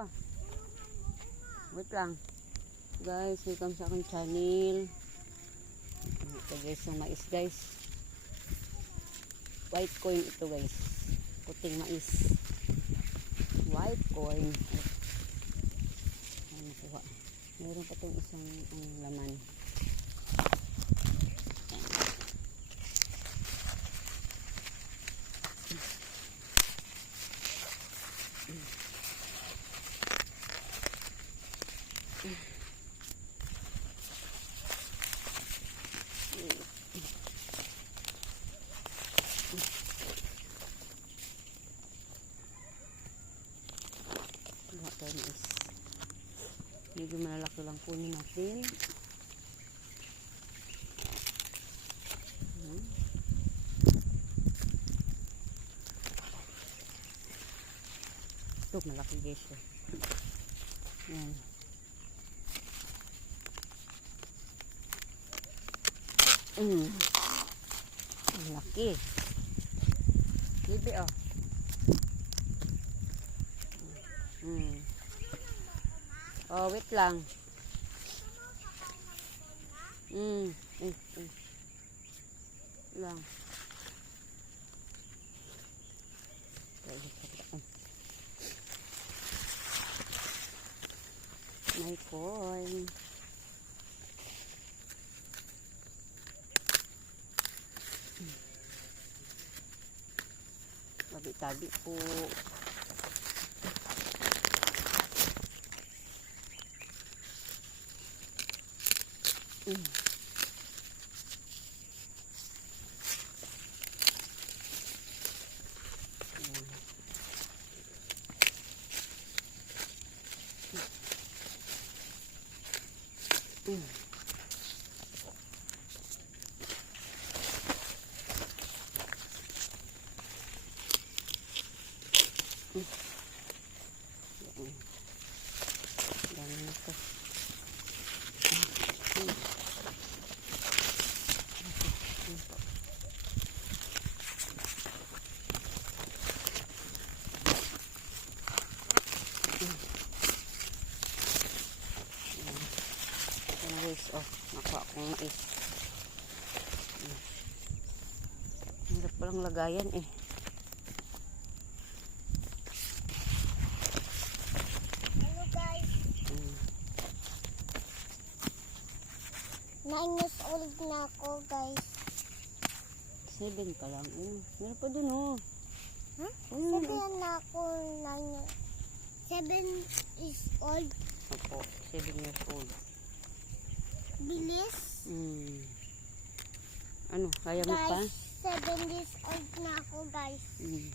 oh. Wait lang. Guys, welcome sa aking channel. Ito guys, yung mais guys. White coin ito guys. Puting mais. White coin. Ano nakuha? Meron pa itong isang ang laman. Lahat tayo mais. Medyo malalaki lang kunin natin. Ito, malaki guys. eh. Ayan. Mm. Ang laki. Bibi, oh. Mm. Oh, wait lang. Mm. Mm. Mm. Lang. May coin. Tabi-tabi po. Mm. Ayan. Mm. Mm. Ayan. Dami na to. Mm. Ayan po. Ito na guys, oh, nakuha akong mais. Mm. Palang lagayan eh. Hello guys, Mm. 9 years old na ako guys. Seven ka lang. Meron pa dun oh. Ha? Mm. Sabihan na ako 9 years. 7 is old. Opo, seven years old. Bilis. Mm. Ano, kaya mo pa? Guys, 7 years old na ako guys. Mm.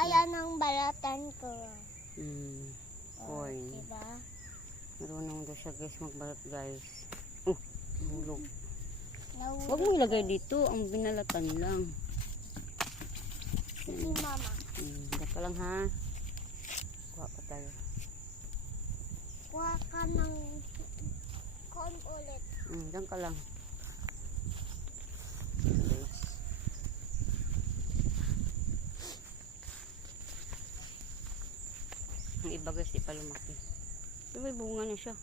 Ayan ang balatan ko. Mm. Oh, Coin. diba? Marunong daw siya guys magbalat guys. Oh. Nahulog. Huwag mo ilagay dito, ang binalatan lang. Sige mama. Mm. Diyan ka lang ha. Kuha pa tayo. Kuha ka ng corn ulit. Mm, diyan ka lang. Guys. Ang iba guys, di pa lumaki. Pero may bunga na siya.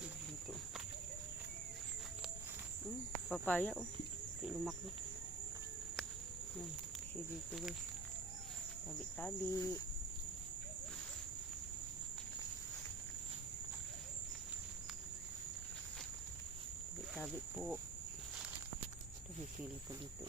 Dito. Mm, papaya oh. Di lumaki. Yan, kasi dito guys. Tabi-tabi. Tabi-tabi po. Sili pa dito.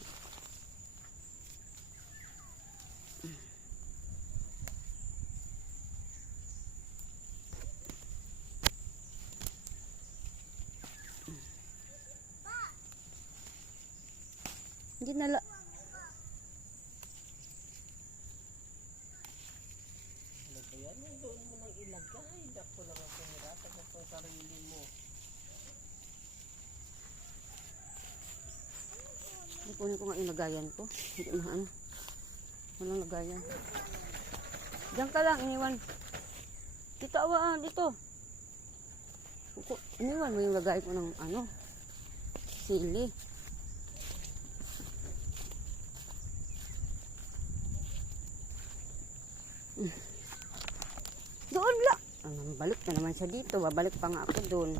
Hindi nala... Yan, doon mo nang ilagay. Dako naman pumira. Tapos ang sarili mo. Hindi kunin ko nga yung lagayan ko. Hindi na ano. Walang lagayan. Diyan ka lang, iniwan. Dito, awa, ah, dito. Iniwan mo yung lagay ko ng ano. Sili. Mm. Doon la. Ah, balik na naman siya dito. Babalik pa nga ako doon.